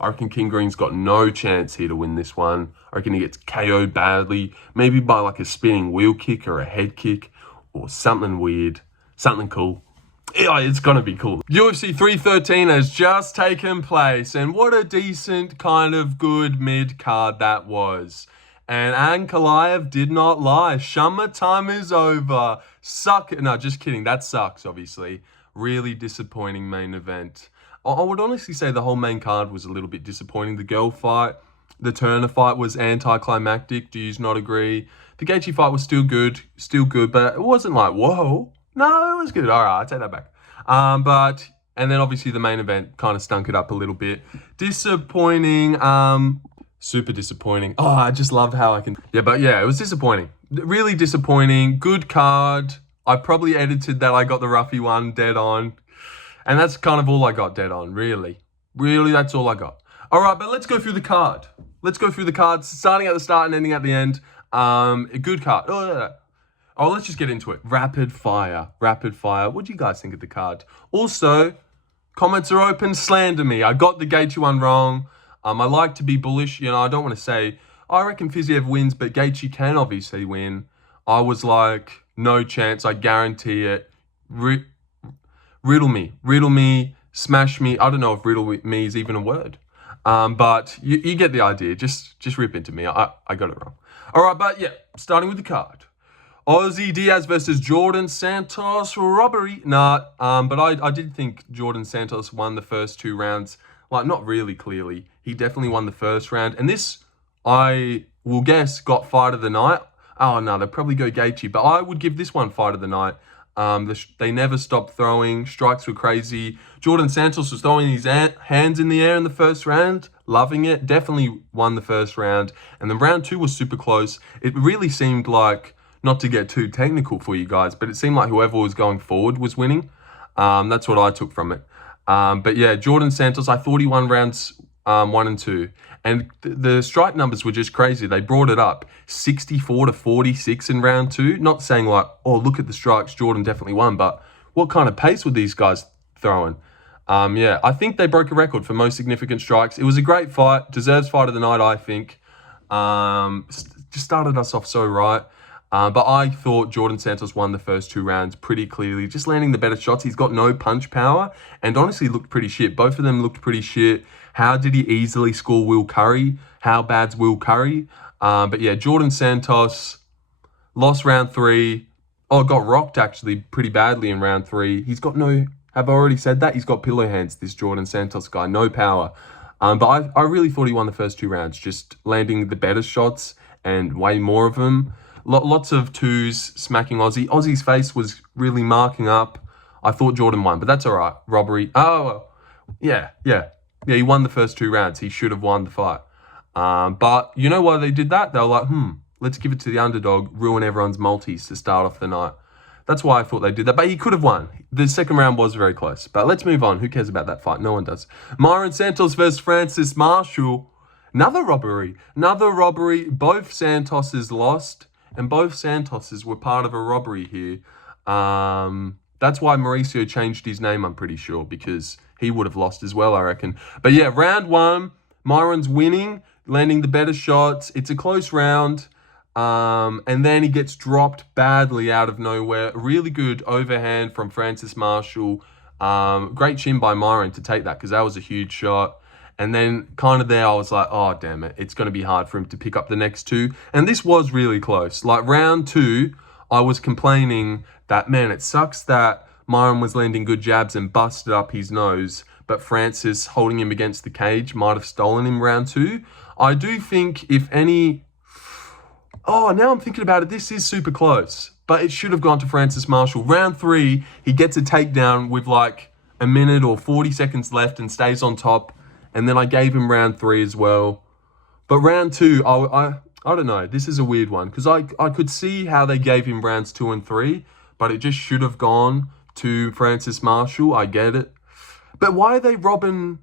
I reckon King Green's got no chance here to win this one. I reckon he gets KO'd badly, maybe by like a spinning wheel kick or a head kick or something weird, something cool. Yeah, it's going to be cool. UFC 313 has just taken place, and what a decent kind of good mid-card that was. And Ankalaev did not lie. Summer time is over. No, just kidding. That sucks, obviously. Really disappointing main event. I would honestly say the whole main card was a little bit disappointing. The girl fight, the Turner fight was anticlimactic. Do you not agree? The Gaethje fight was still good, but it wasn't like, whoa. No, it was good. All right, I'll take that back. And then obviously the main event kind of stunk it up a little bit. Disappointing, super disappointing. Oh, I just loved how I can... Yeah, it was disappointing. Really disappointing. Good card. I probably edited that I got the Ruffy one dead on. And that's kind of all I got dead on, really. Really, that's all I got. All right, but let's go through the card. Let's go through the cards, starting at the start and ending at the end. A good card. Oh, let's just get into it. Rapid fire. What do you guys think of the card? Also, comments are open. Slander me. I got the Gaethje one wrong. I like to be bullish. You know, I don't want to say, I reckon Fiziev wins, but Gaethje can obviously win. I was like, no chance. I guarantee it. Riddle me, smash me. I don't know if riddle me is even a word. But you get the idea. Just rip into me. I got it wrong. All right, but yeah, starting with the card. Ozzy Diaz versus Djorden Santos robbery. But I did think Djorden Santos won the first 2 rounds. Like, not really clearly. He definitely won the first round. And this, I will guess, got fight of the night. Oh, no, they'll probably go Gaethje. But I would give this one fight of the night. They never stopped throwing. Strikes were crazy. Djorden Santos was throwing his hands in the air in the first round. Loving it. Definitely won the first round. And then round 2 was super close. It really seemed like... Not to get too technical for you guys, but it seemed like whoever was going forward was winning. That's what I took from it. But yeah, Djorden Santos, I thought he won rounds 1 and 2. And the strike numbers were just crazy. They brought it up 64 to 46 in round 2. Not saying like, oh, look at the strikes, Djorden definitely won. But what kind of pace were these guys throwing? Yeah, I think they broke a record for most significant strikes. It was a great fight. Deserves fight of the night, I think. Just started us off so right. But I thought Djorden Santos won the first 2 rounds pretty clearly, just landing the better shots. He's got no punch power and honestly looked pretty shit. Both of them looked pretty shit. How did he easily score Will Curry? How bad's Will Curry? But yeah, Djorden Santos lost round 3. Oh, got rocked actually pretty badly in round 3. He's got no, have I already said that? He's got pillow hands, this Djorden Santos guy, no power. But I really thought he won the first 2 rounds, just landing the better shots and way more of them. Lots of 2s smacking Ozzy. Ozzy's face was really marking up. I thought Djorden won, but that's all right. Robbery. Oh, yeah. He won the first 2 rounds. He should have won the fight. But you know why they did that? They were like, let's give it to the underdog, ruin everyone's multis to start off the night. That's why I thought they did that. But he could have won. The second round was very close. But let's move on. Who cares about that fight? No one does. Mairon Santos versus Francis Marshall. Another robbery. Both Santoses lost. And both Santoses were part of a robbery here. That's why Mauricio changed his name, I'm pretty sure, because he would have lost as well, I reckon. But yeah, round 1, Mairon's winning, landing the better shots. It's a close round. And then he gets dropped badly out of nowhere. Really good overhand from Francis Marshall. Great chin by Mairon to take that because that was a huge shot. And then kind of there, I was like, oh, damn it. It's going to be hard for him to pick up the next 2. And this was really close. Like round 2, I was complaining that, man, it sucks that Mairon was landing good jabs and busted up his nose. But Francis holding him against the cage might have stolen him round 2. I do think if any... Oh, now I'm thinking about it. This is super close. But it should have gone to Francis Marshall. Round 3, he gets a takedown with like a minute or 40 seconds left and stays on top. And then I gave him round 3 as well. But round 2, I don't know. This is a weird one. Because I could see how they gave him rounds 2 and 3. But it just should have gone to Francis Marshall. I get it. But why are they robbing...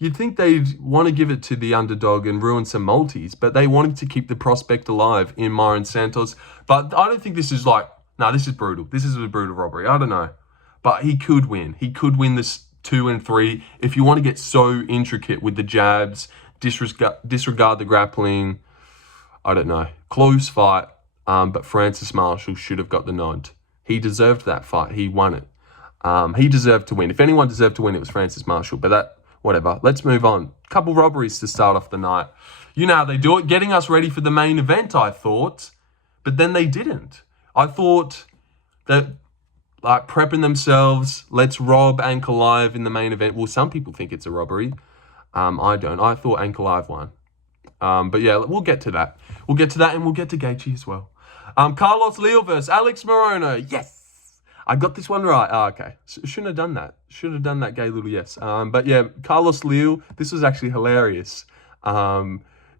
You'd think they'd want to give it to the underdog and ruin some multis. But they wanted to keep the prospect alive in Mairon Santos. But I don't think this is like... No, this is brutal. This is a brutal robbery. I don't know. But he could win. He could win this 2 and 3. If you want to get so intricate with the jabs, disregard the grappling, I don't know. Close fight, but Francis Marshall should have got the nod. He deserved that fight. He won it. He deserved to win. If anyone deserved to win, it was Francis Marshall. But that, whatever. Let's move on. Couple robberies to start off the night. You know how they do it. Getting us ready for the main event, I thought. But then they didn't. I thought that, like, prepping themselves, let's rob Ankalaev in the main event. Well, some people think it's a robbery. I don't. I thought Ankalaev won. But yeah, we'll get to that. We'll get to that, and we'll get to Gaethje as well. Carlos Leal versus Alex Morono. Yes! I got this one right. Oh, okay. Shouldn't have done that. Should have done that gay little yes. But yeah, Carlos Leal, this was actually hilarious.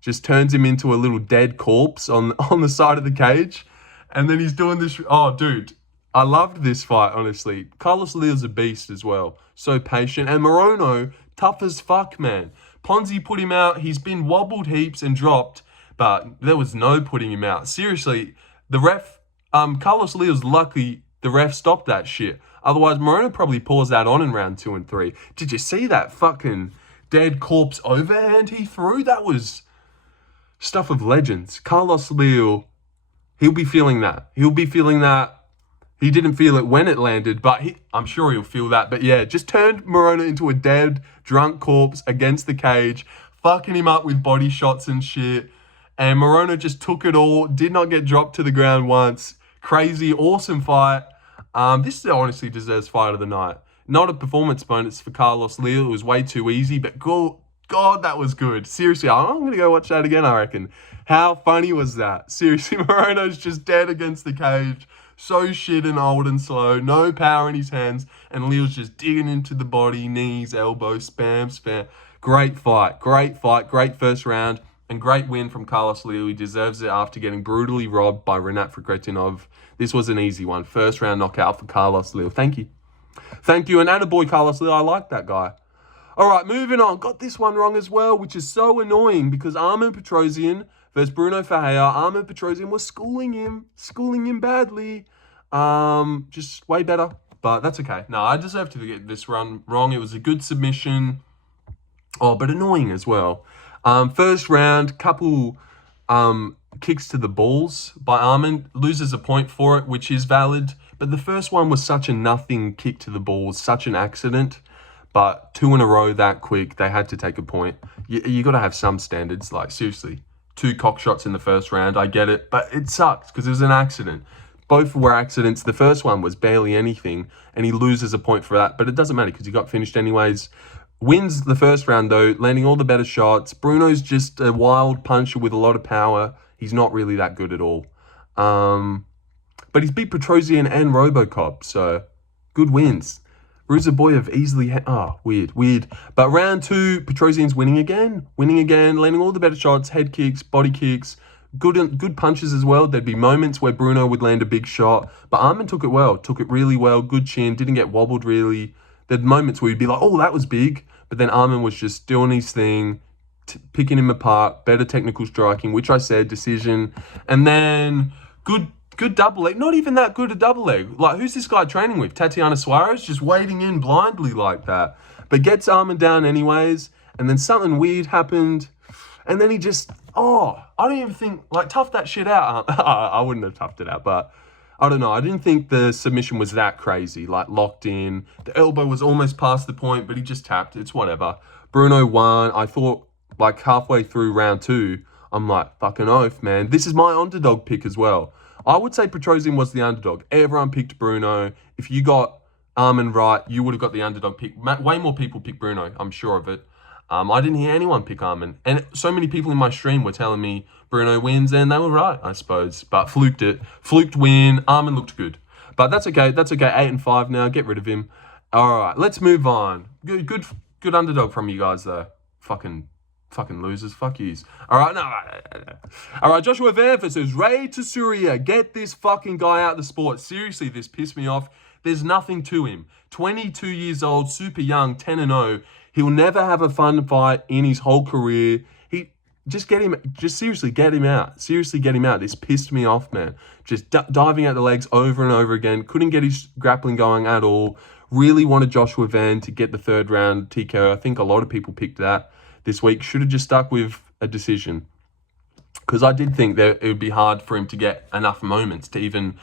Just turns him into a little dead corpse on the side of the cage. And then he's doing this. Oh, dude. I loved this fight, honestly. Carlos Leal's a beast as well. So patient. And Morono, tough as fuck, man. Ponzi put him out. He's been wobbled heaps and dropped, but there was no putting him out. Seriously, the ref, Carlos Leal's lucky the ref stopped that shit. Otherwise, Morono probably pours that on in round 2 and 3. Did you see that fucking dead corpse overhand he threw? That was stuff of legends. Carlos Leal, he'll be feeling that. He'll be feeling that. He didn't feel it when it landed, but I'm sure he'll feel that. But yeah, just turned Morono into a dead, drunk corpse against the cage, fucking him up with body shots and shit. And Morono just took it all, did not get dropped to the ground once. Crazy, awesome fight. This honestly deserves fight of the night. Not a performance bonus for Carlos Leal. It was way too easy, but God, that was good. Seriously, I'm going to go watch that again, I reckon. How funny was that? Seriously, Morono's just dead against the cage. So shit and old and slow. No power in his hands. And Leal's just digging into the body, knees, elbows, spam. Great fight. Great first round. And great win from Carlos Leal. He deserves it after getting brutally robbed by Rinat Frekretinov. This was an easy one. First round knockout for Carlos Leal. Thank you. Thank you. And attaboy, Carlos Leal. I like that guy. All right, moving on. Got this one wrong as well, which is so annoying because Armen Petrosyan versus Bruno Ferreira. Armen Petrosyan was schooling him badly. Just way better, but that's okay. No, I deserve to get this run wrong. It was a good submission. Oh, but annoying as well. First round, couple kicks to the balls by Armen, loses a point for it, which is valid. But the first one was such a nothing kick to the balls, such an accident. But 2 in a row that quick, they had to take a point. You got to have some standards, like seriously. 2 cock shots in the first round, I get it, but it sucks because it was an accident. Both were accidents. The first one was barely anything, and he loses a point for that. But it doesn't matter because he got finished anyways. Wins the first round, though, landing all the better shots. Bruno's just a wild puncher with a lot of power. He's not really that good at all. But he's beat Petrosyan and Robocop, so good wins. Ruzaboyev easily... weird. But round 2, Petrosyan's winning again, landing all the better shots, head kicks, body kicks, good punches as well. There'd be moments where Bruno would land a big shot, but Armen took it really well, good chin, didn't get wobbled really. There'd moments where you'd be like, oh, that was big, but then Armen was just doing his thing, picking him apart, better technical striking, which I said, decision, and then good double leg, not even that good a double leg. Like, who's this guy training with? Tatiana Suarez? Just wading in blindly like that, but gets Armen down anyways, and then something weird happened, and then he just... I don't even think, tough that shit out. I wouldn't have toughed it out, but I don't know. I didn't think the submission was that crazy, locked in. The elbow was almost past the point, but he just tapped. It's whatever. Bruno won. I thought, halfway through round 2, I'm like, fucking oath, man. This is my underdog pick as well. I would say Petrosyan was the underdog. Everyone picked Bruno. If you got Armen right, you would have got the underdog pick. Way more people picked Bruno, I'm sure of it. I didn't hear anyone pick Armen. And so many people in my stream were telling me Bruno wins, and they were right, I suppose. But fluked it. Fluked win. Armen looked good. But that's okay. 8-5 now. Get rid of him. All right, let's move on. Good underdog from you guys, though. Fucking losers. Fuck yous. All right, no. All right, Joshua Van versus Rei Getridofhim. Get this fucking guy out of the sport. Seriously, this pissed me off. There's nothing to him. 22 years old, super young, 10-0. He'll never have a fun fight in his whole career. Seriously, get him out. This pissed me off, man. Just diving at the legs over and over again. Couldn't get his grappling going at all. Really wanted Joshua Van to get the third round TKO. I think a lot of people picked that this week. Should have just stuck with a decision. Because I did think that it would be hard for him to get enough moments to even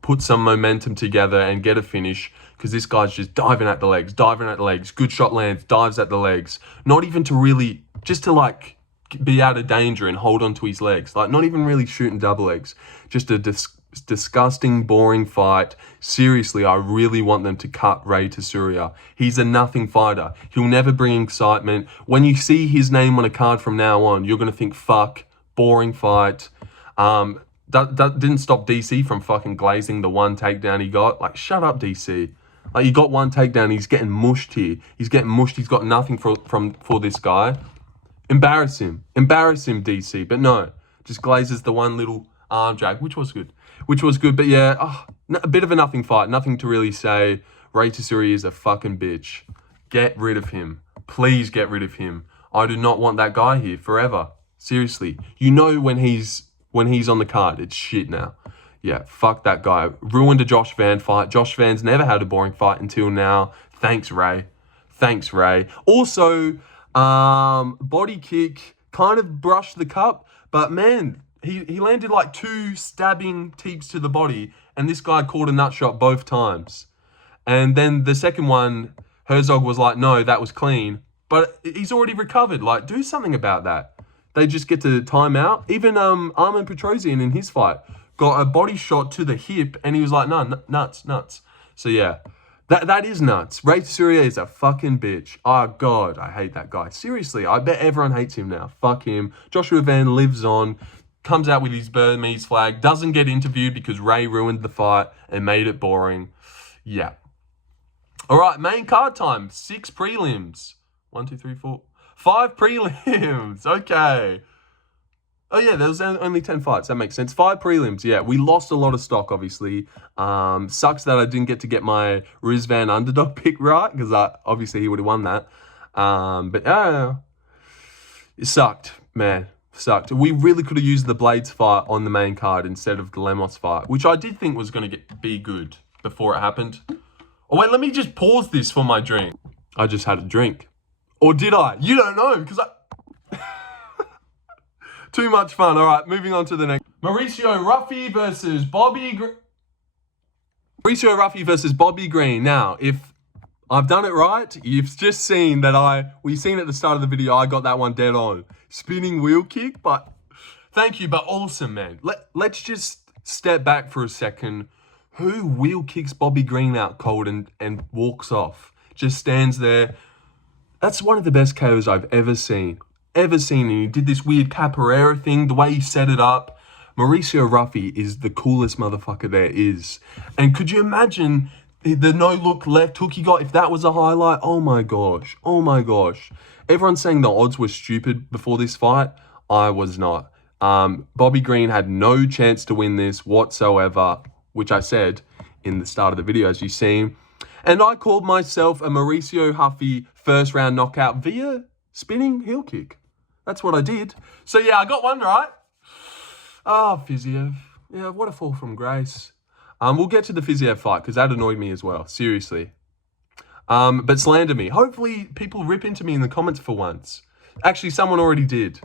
put some momentum together and get a finish, because this guy's just diving at the legs. Good shot lands, dives at the legs. Not even to really, just to like be out of danger and hold on to his legs. Like not even really shooting double legs. Just a disgusting, boring fight. Seriously, I really want them to cut Rei to Surya. He's a nothing fighter. He'll never bring excitement. When you see his name on a card from now on, you're going to think, fuck, boring fight. That didn't stop DC from fucking glazing the one takedown he got. Like, shut up, DC. Like, he got one takedown. He's getting mushed here. He's getting mushed. He's got nothing for this guy. Embarrass him, DC. But no, just glazes the one little arm drag, which was good. But yeah, a bit of a nothing fight. Nothing to really say. Rei Tesuri is a fucking bitch. Get rid of him. Please get rid of him. I do not want that guy here forever. Seriously. You know when he's on the card, it's shit now. Yeah, fuck that guy. Ruined a Josh Van fight. Josh Van's never had a boring fight until now. Thanks, Rei. Also, body kick kind of brushed the cup, but man, he landed like 2 stabbing teeps to the body, and this guy caught a nut shot both times. And then the second one, Herzog was like, no, that was clean. But he's already recovered. Like, do something about that. They just get to time out. Even Armen Petrosyan in his fight got a body shot to the hip, and he was like, no, nuts. So yeah, that is nuts. Rei Tesuri is a fucking bitch. Oh God, I hate that guy. Seriously, I bet everyone hates him now. Fuck him. Joshua Van lives on, comes out with his Burmese flag, doesn't get interviewed because Rei ruined the fight and made it boring. Yeah. All right, main card time. 6 prelims. 1, 2, 3, 4. 5 prelims. Okay. Oh, yeah, there was only 10 fights. That makes sense. 5 prelims. Yeah, we lost a lot of stock, obviously. Sucks that I didn't get my Rizvan underdog pick right, because obviously he would have won that. But it sucked, man. Sucked. We really could have used the Blades fight on the main card instead of the Lemos fight, which I did think was going to be good before it happened. Oh, wait, let me just pause this for my drink. I just had a drink. Or did I? You don't know, because Too much fun. All right, moving on to the next. Mauricio Ruffy versus Bobby Green. Now, if I've done it right, you've just seen that we've seen at the start of the video, I got that one dead on. Spinning wheel kick, but thank you, but awesome, man. Let's just step back for a second. Who wheel kicks Bobby Green out cold and walks off? Just stands there. That's one of the best KOs I've ever seen. And he did this weird Pereria thing, the way he set it up. Mauricio Ruffy is the coolest motherfucker there is. And could you imagine the no-look left hook he got? If that was a highlight, oh my gosh. Everyone's saying the odds were stupid before this fight. I was not. Bobby Green had no chance to win this whatsoever, which I said in the start of the video, as you've seen. And I called myself a Mauricio Ruffy first round knockout via spinning heel kick. That's what I did. So yeah, I got one right. Fiziev. Yeah, what a fall from grace. We'll get to the Fiziev fight because that annoyed me as well. Seriously. But slander me. Hopefully people rip into me in the comments for once. Actually, someone already did.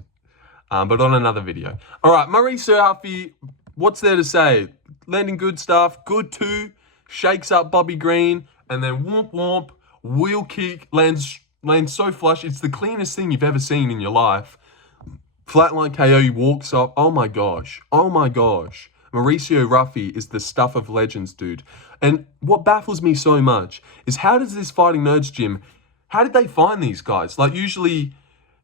But on another video. All right, Mauricio Ruffy, what's there to say? Landing good stuff. Good too. Shakes up Bobby Green. And then whoomp, wheel kick, lands so flush. It's the cleanest thing you've ever seen in your life. Flatline KO, he walks off. Oh my gosh. Mauricio Ruffy is the stuff of legends, dude. And what baffles me so much is how does this Fighting Nerds gym, how did they find these guys? Like usually,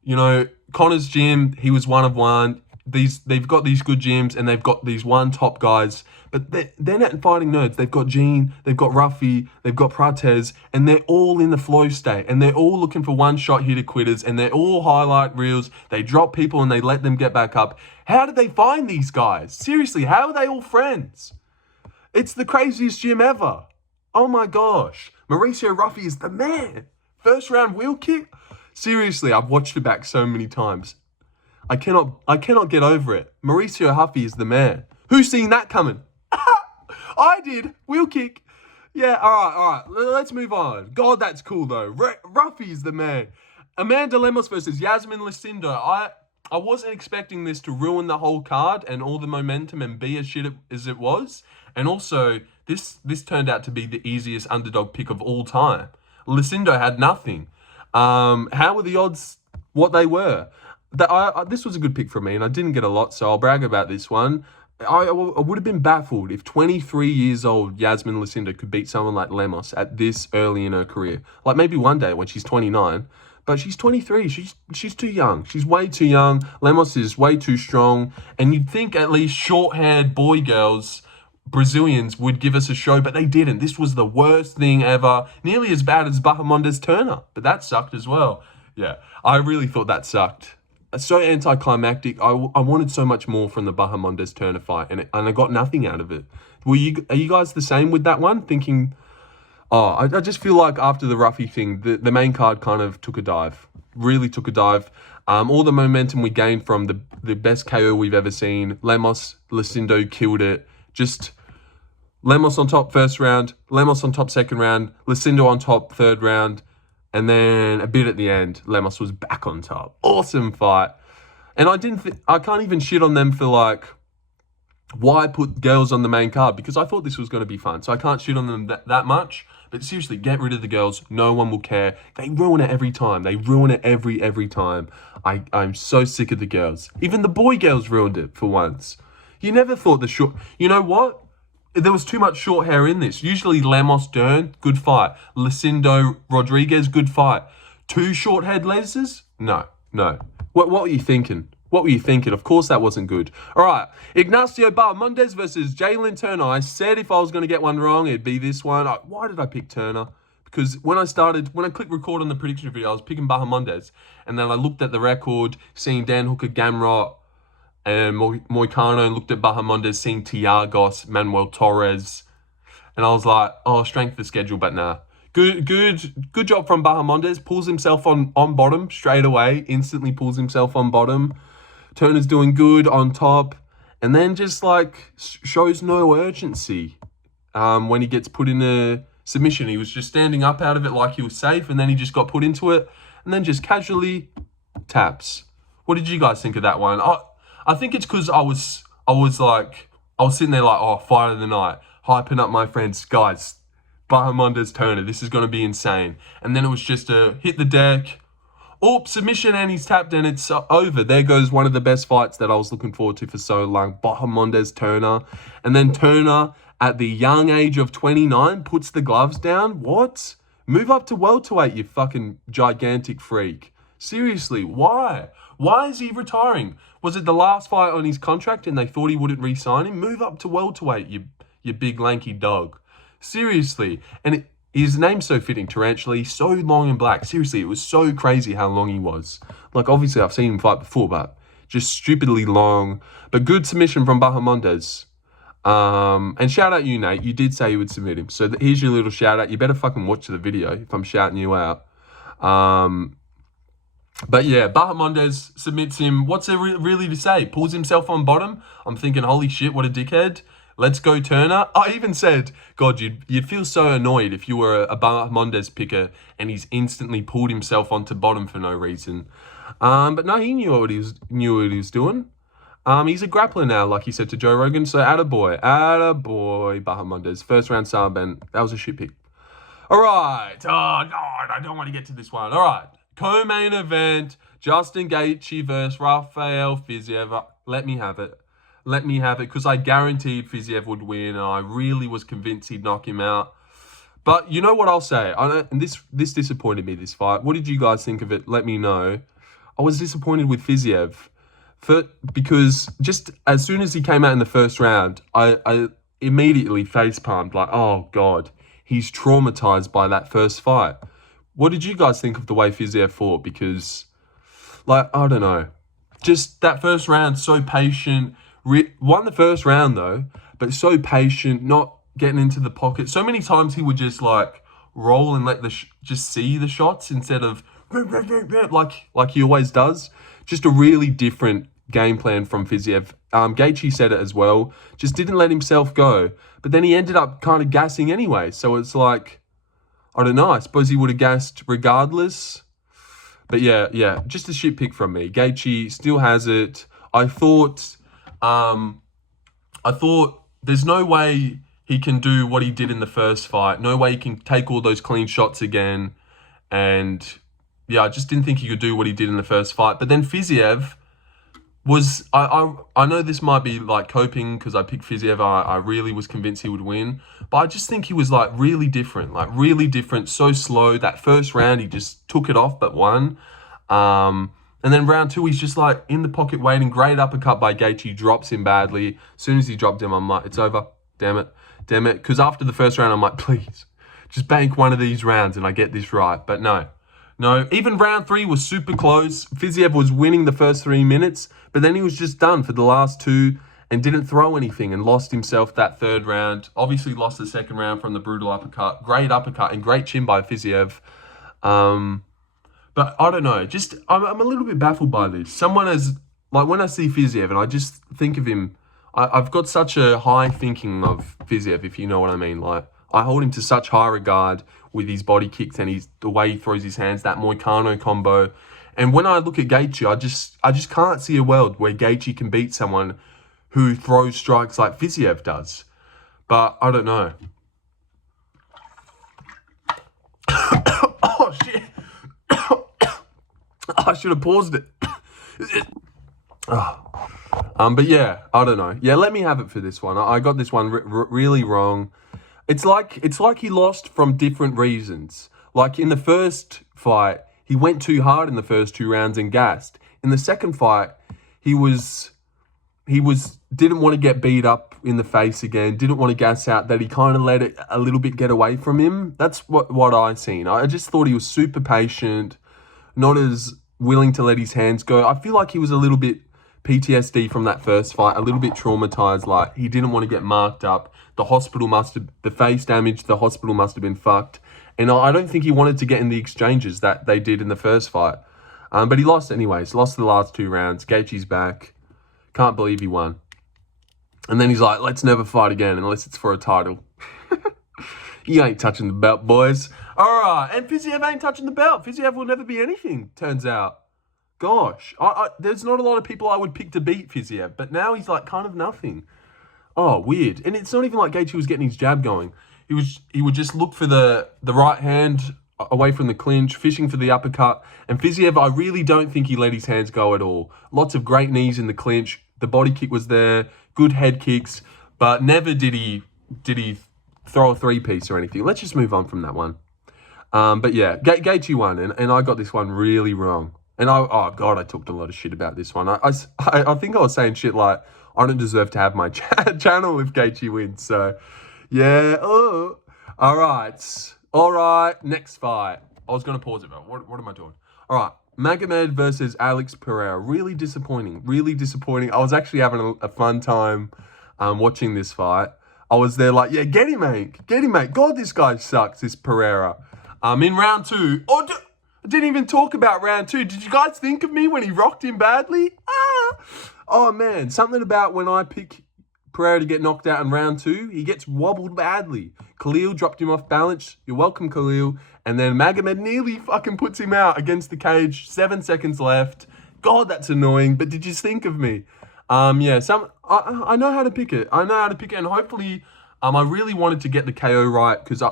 you know, Connor's gym, he was one of one. They've got these good gyms and they've got these one top guys. But they're not Fighting Nerds. They've got Gene, they've got Ruffy, they've got Prates, and they're all in the flow state. And they're all looking for one-shot hitter quitters, and they're all highlight reels. They drop people and they let them get back up. How did they find these guys? Seriously, how are they all friends? It's the craziest gym ever. Oh my gosh. Mauricio Ruffy is the man. First round wheel kick? Seriously, I've watched it back so many times. I cannot get over it. Mauricio Ruffy is the man. Who's seen that coming? I did. Wheel kick. Yeah, all right. Let's move on. God, that's cool though. Ruffy's the man. Amanda Lemos versus Iasmin Lucindo. I wasn't expecting this to ruin the whole card and all the momentum and be as shit as it was. And also, this turned out to be the easiest underdog pick of all time. Lucindo had nothing. How were the odds what they were? This was a good pick for me, and I didn't get a lot, so I'll brag about this one. I would have been baffled if 23 years old Iasmin Lucindo could beat someone like Lemos at this early in her career. Like maybe one day when she's 29, but she's 23. She's too young. She's way too young. Lemos is way too strong, and you'd think at least short-haired girls, Brazilians would give us a show, but they didn't. This was the worst thing ever. Nearly as bad as Bahamondes Turner, but that sucked as well. Yeah, I really thought that sucked. So anticlimactic. I wanted so much more from the Bahamondes Turner fight, and I got nothing out of it. Are you guys the same with that one? Thinking, I just feel like after the Ruffy thing, the main card kind of took a dive. Really took a dive. All the momentum we gained from the best KO we've ever seen. Lemos, Lucindo killed it. Just Lemos on top first round, Lemos on top second round, Lucindo on top third round. And then a bit at the end, Lemos was back on top. Awesome fight. And I can't even shit on them for like, why put girls on the main card? Because I thought this was going to be fun. So I can't shit on them that much. But seriously, get rid of the girls. No one will care. They ruin it every time. They ruin it every time. I'm so sick of the girls. Even the boy girls ruined it for once. You never thought the short... You know what? There was too much short hair in this. Usually Lemos, Djorden, good fight. Lucindo, Rodriguez, good fight. Two short-haired lasers? No. What were you thinking? What were you thinking? Of course that wasn't good. All right, Ignacio Bahamondes versus Jalin Turner. I said if I was going to get one wrong, it'd be this one. Why did I pick Turner? Because when I clicked record on the prediction video, I was picking Bahamondes. And then I looked at the record, seeing Dan Hooker, Gamrot, and Moicano, and looked at Bahamondes, seeing Tiagos, Manuel Torres, and I was like, oh, strength of schedule, but nah. Good job from Bahamondes. Pulls himself on bottom straight away. Instantly pulls himself on bottom. Turner's doing good on top, and then just like shows no urgency. When he gets put in a submission, he was just standing up out of it like he was safe, and then he just got put into it, and then just casually taps. What did you guys think of that one? I think it's because I was sitting there like, oh, fight of the night, hyping up my friends, guys, Bahamondes Turner, this is going to be insane. And then it was just a hit the deck, submission, and he's tapped, and it's over. There goes one of the best fights that I was looking forward to for so long, Bahamondes Turner. And then Turner, at the young age of 29, puts the gloves down. What? Move up to welterweight, you fucking gigantic freak. Seriously, why? Why is he retiring? Was it the last fight on his contract and they thought he wouldn't re-sign him? Move up to welterweight, you big lanky dog. Seriously. And his name's so fitting, Tarantula, so long and black. Seriously, it was so crazy how long he was. Like, obviously, I've seen him fight before, but just stupidly long. But good submission from Bahamondes. And shout out you, Nate. You did say you would submit him. So here's your little shout out. You better fucking watch the video if I'm shouting you out. But yeah, Bahamondes submits him. What's there really to say? Pulls himself on bottom. I'm thinking, holy shit, what a dickhead. Let's go, Turner. I even said, God, you'd feel so annoyed if you were a Bahamondes picker and he's instantly pulled himself onto bottom for no reason. But no, he knew what he was doing. He's a grappler now, like he said to Joe Rogan. So attaboy, Bahamondes. First round Sarben. That was a shit pick. All right. Oh, God, I don't want to get to this one. All right. Co-main event, Justin Gaethje versus Rafael Fiziev. Let me have it. Because I guaranteed Fiziev would win, and I really was convinced he'd knock him out. But you know what I'll say? And this disappointed me, this fight. What did you guys think of it? Let me know. I was disappointed with Fiziev. Because just as soon as he came out in the first round, I immediately facepalmed like, oh, God, he's traumatized by that first fight. What did you guys think of the way Fiziev fought? Because, like, I don't know. Just that first round, so patient. Won the first round, though, but so patient, not getting into the pocket. So many times he would just, like, roll and let just see the shots instead of like he always does. Just a really different game plan from Fiziev. Gaethje said it as well. Just didn't let himself go. But then he ended up kind of gassing anyway. So it's like, I don't know. I suppose he would have gassed regardless. But yeah, just a shit pick from me. Gaethje still has it. I thought there's no way he can do what he did in the first fight. No way he can take all those clean shots again. And yeah, I just didn't think he could do what he did in the first fight. But then Fiziev was, I know this might be like coping because I picked Fiziev. I really was convinced he would win. But I just think he was like really different, so slow. That first round, he just took it off but won. And then round 2, he's just like in the pocket waiting. Great uppercut by Gaethje, drops him badly. As soon as he dropped him, I'm like, it's over. Damn it. Because after the first round, I'm like, please, just bank one of these rounds and I get this right. But no. Even round 3 was super close. Fiziev was winning the first 3 minutes, but then he was just done for the last 2 and didn't throw anything and lost himself that third round. Obviously lost the second round from the brutal uppercut. Great uppercut and great chin by Fiziev. But I don't know. Just I'm a little bit baffled by this. Someone as, like, when I see Fiziev and I just think of him, I've got such a high thinking of Fiziev, if you know what I mean. Like, I hold him to such high regard with his body kicks and the way he throws his hands, that Moicano combo. And when I look at Gaethje, I just can't see a world where Gaethje can beat someone who throws strikes like Fiziev does. But I don't know. Oh, shit. I should have paused it. But yeah, I don't know. Yeah, let me have it for this one. I got this one really wrong. It's like he lost from different reasons. Like in the first fight, he went too hard in the first 2 rounds and gassed. In the second fight, he didn't want to get beat up in the face again, didn't want to gas out, that he kind of let it a little bit get away from him. That's what I seen. I just thought he was super patient, not as willing to let his hands go. I feel like he was a little bit PTSD from that first fight, a little bit traumatized, like he didn't want to get marked up. The face damage, the hospital must have been fucked. And I don't think he wanted to get in the exchanges that they did in the first fight. But he lost anyways, lost the last 2 rounds. Gaethje's back. Can't believe he won. And then he's like, let's never fight again unless it's for a title. You ain't touching the belt, boys. All right, and Fiziev ain't touching the belt. Fiziev will never be anything, turns out. Gosh, there's not a lot of people I would pick to beat Fiziev, but now he's like kind of nothing. Oh, weird. And it's not even like Gaethje was getting his jab going. He would just look for the right hand away from the clinch, fishing for the uppercut. And Fiziev, I really don't think he let his hands go at all. Lots of great knees in the clinch. The body kick was there, good head kicks, but never did he throw a 3-piece or anything. Let's just move on from that one. But yeah, Gaethje won, and I got this one really wrong. And I talked a lot of shit about this one. I think I was saying shit like, I don't deserve to have my channel if Gaethje wins. So, yeah. Oh, all right. Next fight. I was going to pause it, but what am I doing? All right. Magomed versus Alex Pereira. Really disappointing. I was actually having a fun time watching this fight. I was there like, yeah, get him, mate. God, this guy sucks, this Pereira. In round 2. I didn't even talk about round 2. Did you guys think of me when he rocked him badly? Oh, man. Something about when I pick Pereira to get knocked out in round 2, he gets wobbled badly. Khalil dropped him off balance. You're welcome, Khalil. And then Magomed nearly fucking puts him out against the cage. 7 seconds left. God, that's annoying. But did you think of me? I know how to pick it. And hopefully, I really wanted to get the KO right because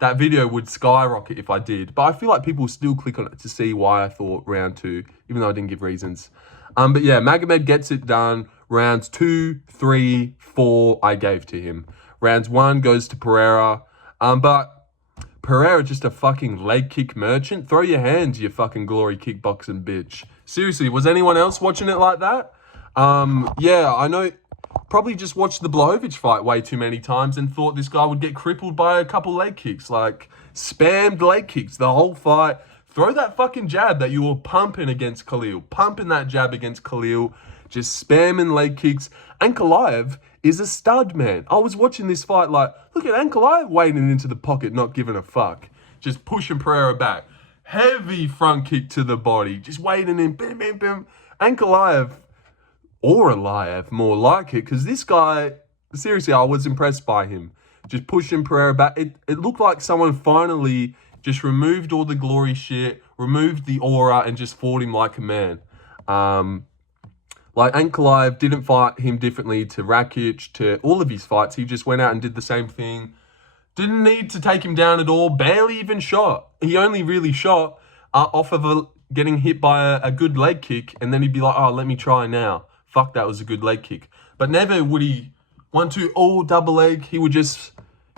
that video would skyrocket if I did. But I feel like people still click on it to see why I thought round 2, even though I didn't give reasons. But yeah, Magomed gets it done. Rounds 2, 3, 4, I gave to him. Rounds 1 goes to Pereira. But Pereira just a fucking leg kick merchant. Throw your hands, you fucking glory kickboxing bitch. Seriously, was anyone else watching it like that? Yeah, I know. Probably just watched the Blachowicz fight way too many times and thought this guy would get crippled by a couple leg kicks. Like, spammed leg kicks the whole fight. Throw that fucking jab that you were pumping against Khalil. Pumping that jab against Khalil. Just spamming leg kicks. Ankalaev is a stud, man. I was watching this fight like, look at Ankalaev wading into the pocket, not giving a fuck. Just pushing Pereira back. Heavy front kick to the body. Just wading in. Bam, bam, bam. Ankalaev or Ankalaev, more like it, because this guy, seriously, I was impressed by him. Just pushing Pereira back. It looked like someone finally just removed all the glory shit, removed the aura, and just fought him like a man. Like, Ankalaev didn't fight him differently to Rakic, to all of his fights. He just went out and did the same thing. Didn't need to take him down at all. Barely even shot. He only really shot off of getting hit by a good leg kick, and then he'd be like, oh, let me try now. Fuck, that was a good leg kick. But never would he 1-2, double leg. He would just,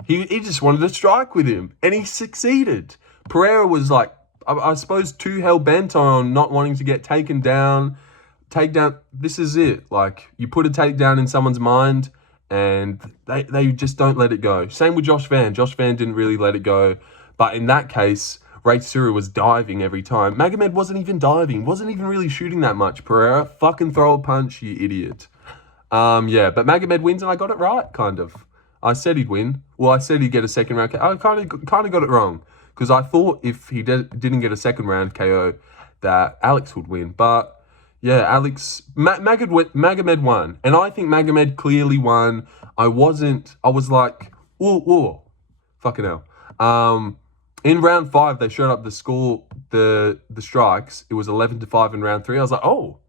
he just wanted to strike with him, and he succeeded. Pereira was like, I suppose, too hell-bent on not wanting to get taken down. Takedown, this is it. Like, you put a takedown in someone's mind, and they just don't let it go. Same with Josh Van. Josh Van didn't really let it go. But in that case, Rei Getridofhim was diving every time. Magomed wasn't even diving. Wasn't even really shooting that much. Pereira, fucking throw a punch, you idiot. Yeah, but Magomed wins, and I got it right, kind of. I said he'd win. Well, I said he'd get a second round KO. I kind of got it wrong. Because I thought if he didn't get a second round KO, that Alex would win. But yeah, Alex, Magomed won. And I think Magomed clearly won. I was like, whoa, fucking hell. In round 5, they showed up the score, the strikes. It was 11-5 in round 3. I was like, oh,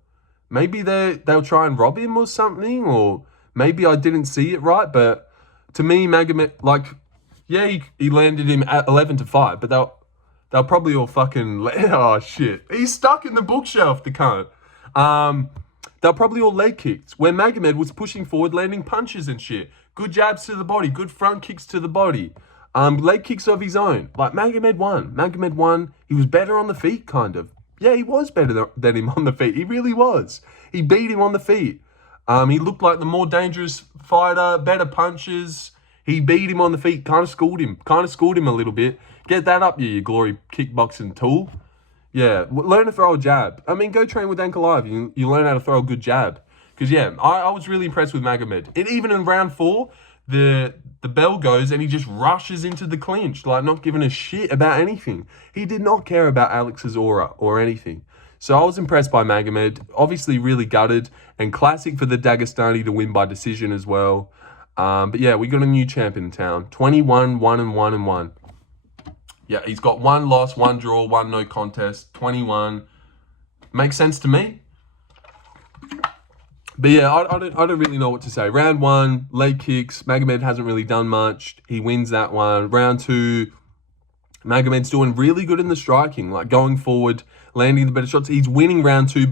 maybe they'll try and rob him or something. Or maybe I didn't see it right. But to me, Magomed, like, yeah, he landed him at 11-5. But they'll probably all fucking, oh shit. He's stuck in the bookshelf, the cunt. They're probably all leg kicks, where Magomed was pushing forward, landing punches and shit. Good jabs to the body, good front kicks to the body. Leg kicks of his own. Like, Magomed won. He was better on the feet, kind of. Yeah, he was better than him on the feet. He really was. He beat him on the feet. He looked like the more dangerous fighter, better punches. He beat him on the feet, kind of schooled him a little bit. Get that up, you glory kickboxing tool. Yeah, learn to throw a jab. I mean, go train with Ankalaev. You learn how to throw a good jab. Because, yeah, I was really impressed with Magomed. And even in round 4, the bell goes and he just rushes into the clinch, like not giving a shit about anything. He did not care about Alex's aura or anything. So I was impressed by Magomed. Obviously really gutted, and classic for the Dagestani to win by decision as well. But, yeah, we got a new champ in town. 21, 1-1-1. Yeah, he's got 1 loss, 1 draw, 1 no contest, 21. Makes sense to me. But yeah, I don't really know what to say. Round 1, leg kicks. Magomed hasn't really done much. He wins that one. Round 2, Magomed's doing really good in the striking, like going forward, landing the better shots. He's winning round 2.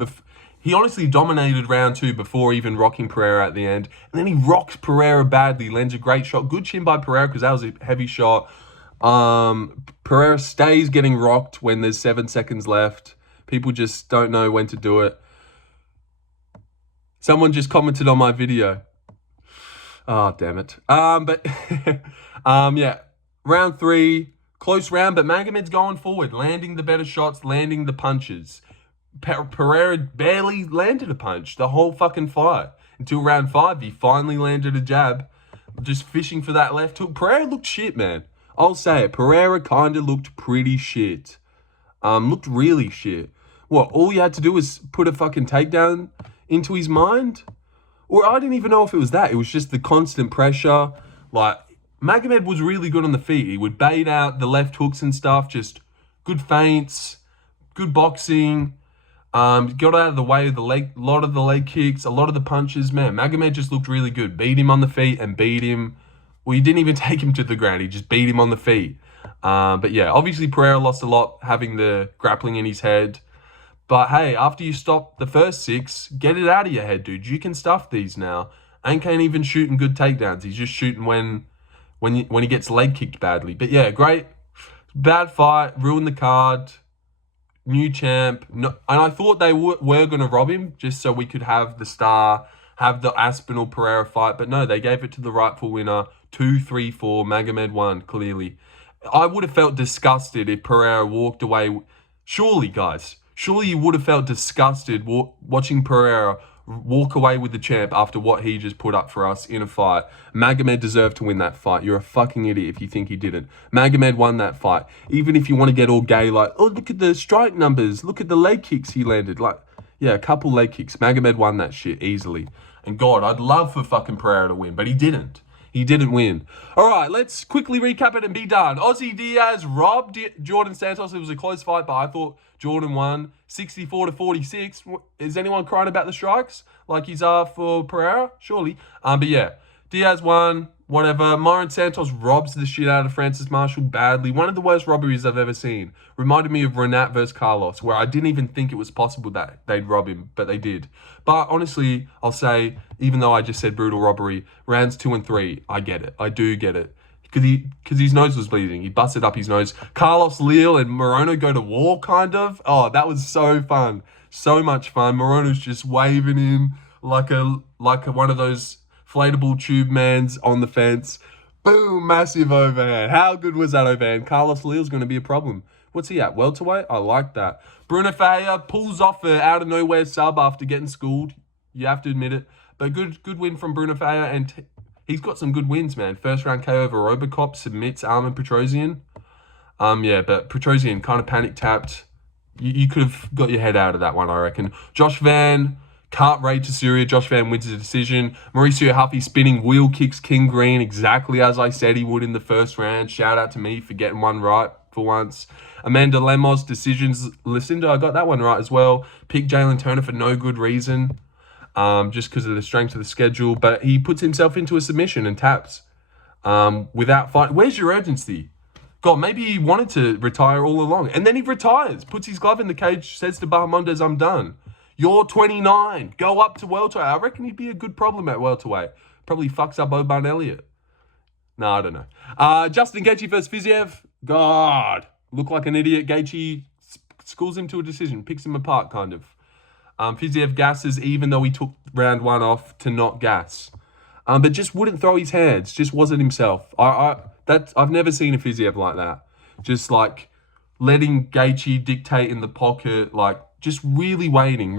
He honestly dominated round 2 before even rocking Pereira at the end. And then he rocks Pereira badly, lands a great shot. Good chin by Pereira because that was a heavy shot. Pereira stays getting rocked when there's 7 seconds left. People just don't know when to do it. Someone just commented on my video. Oh, damn it. Yeah. Round 3, close round, but Magomed's going forward, landing the better shots, landing the punches. Pereira barely landed a punch the whole fucking fight. Until round 5, he finally landed a jab, just fishing for that left hook. Pereira looked shit, man. I'll say it. Pereira kind of looked pretty shit. Looked really shit. What, all you had to do was put a fucking takedown into his mind? Or I didn't even know if it was that. It was just the constant pressure. Like, Magomed was really good on the feet. He would bait out the left hooks and stuff. Just good feints, good boxing. Got out of the way of a lot of the leg kicks, a lot of the punches. Man, Magomed just looked really good. Beat him on the feet and beat him. Well, he didn't even take him to the ground. He just beat him on the feet. But yeah, obviously Pereira lost a lot having the grappling in his head. But hey, after you stop the first 6, get it out of your head, dude. You can stuff these now. Ain't even shooting good takedowns. He's just shooting when he gets leg kicked badly. But yeah, great. Bad fight. Ruined the card. New champ. No, and I thought they were going to rob him just so we could have the star, have the Aspinall Pereira fight. But no, they gave it to the rightful winner. 2-3-4. Magomed won, clearly. I would have felt disgusted if Pereira walked away. Surely, guys. Surely you would have felt disgusted watching Pereira walk away with the champ after what he just put up for us in a fight. Magomed deserved to win that fight. You're a fucking idiot if you think he didn't. Magomed won that fight. Even if you want to get all gay, like, oh, look at the strike numbers. Look at the leg kicks he landed. Like, Yeah, a couple leg kicks. Magomed won that shit easily. And God, I'd love for fucking Pereira to win, but he didn't. He didn't win. All right, let's quickly recap it and be done. Ozzy Diaz robbed Djorden Santos. It was a close fight, but I thought Djorden won 64-46. Is anyone crying about the strikes like he's for Pereira? Surely. But yeah, Diaz won. Whatever. Mairon Santos robs the shit out of Francis Marshall badly. One of the worst robberies I've ever seen. Reminded me of Renat versus Carlos, where I didn't even think it was possible that they'd rob him, but they did. But honestly, I'll say, even though I just said brutal robbery, rounds 2 and 3, I get it. I do get it. Because his nose was bleeding. He busted up his nose. Carlos, Leal, and Morono go to war, kind of. Oh, that was so fun. So much fun. Morono's just waving him like one of those inflatable tube mans on the fence. Boom, massive overhand. How good was that overhand? Carlos Leal's going to be a problem. What's he at? Welterweight? I like that. Bruno Ferreira pulls off an out of nowhere sub after getting schooled. You have to admit it. But good win from Bruno Ferreira, and he's got some good wins, man. First round KO over Robocop, submits Armen Petrosyan. Yeah, but Petrosyan kind of panic tapped. You could have got your head out of that one, I reckon. Josh Van can't raid to Syria. Josh Van wins the decision. Mauricio Ruffy spinning wheel kicks King Green exactly as I said he would in the first round. Shout out to me for getting one right for once. Amanda Lemos decisions. Lucindo, I got that one right as well. Picked Jalin Turner for no good reason. Just because of the strength of the schedule. But he puts himself into a submission and taps. Without fight. Where's your urgency? God, maybe he wanted to retire all along. And then he retires. Puts his glove in the cage. Says to Bahamondes, I'm done. You're 29. Go up to welterweight. I reckon he'd be a good problem at welterweight. Probably fucks up Oban Elliott. No, I don't know. Justin Gaethje versus Fiziev. God. Look like an idiot. Gaethje schools him to a decision. Picks him apart, kind of. Fiziev gasses even though he took round 1 off to not gas. But just wouldn't throw his hands. Just wasn't himself. I've never seen a Fiziev like that. Just like letting Gaethje dictate in the pocket. Like just really waiting.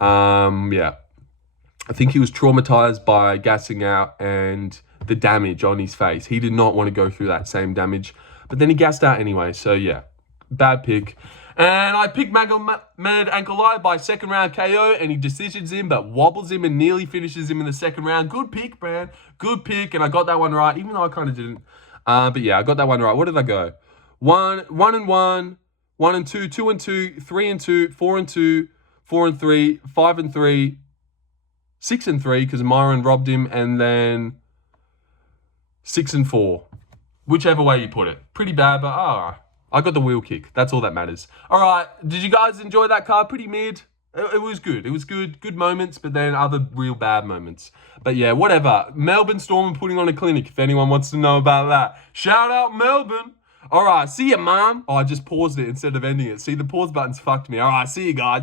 Yeah. I think he was traumatized by gassing out and the damage on his face. He did not want to go through that same damage. But then he gassed out anyway. So yeah, bad pick. And I picked Magomed Ankalaev by second round KO, and he decisions him, but wobbles him and nearly finishes him in the second round. Good pick, man. Good pick, and I got that one right, even though I kind of didn't. But yeah, I got that one right. What did I go? 1 and 1, 1 and 2, 2 and 2, 3 and 2, 4 and 2, 4 and 3, 5 and 3, 6 and 3, because Mairon robbed him, and then 6 and 4. Whichever way you put it. Pretty bad, but all right. I got the wheel kick. That's all that matters. All right. Did you guys enjoy that card? Pretty mid. It was good. It was good. Good moments, but then other real bad moments. But yeah, whatever. Melbourne Storm putting on a clinic, if anyone wants to know about that. Shout out Melbourne. All right. See ya, Mom. Oh, I just paused it instead of ending it. See, the pause button's fucked me. All right. See you guys.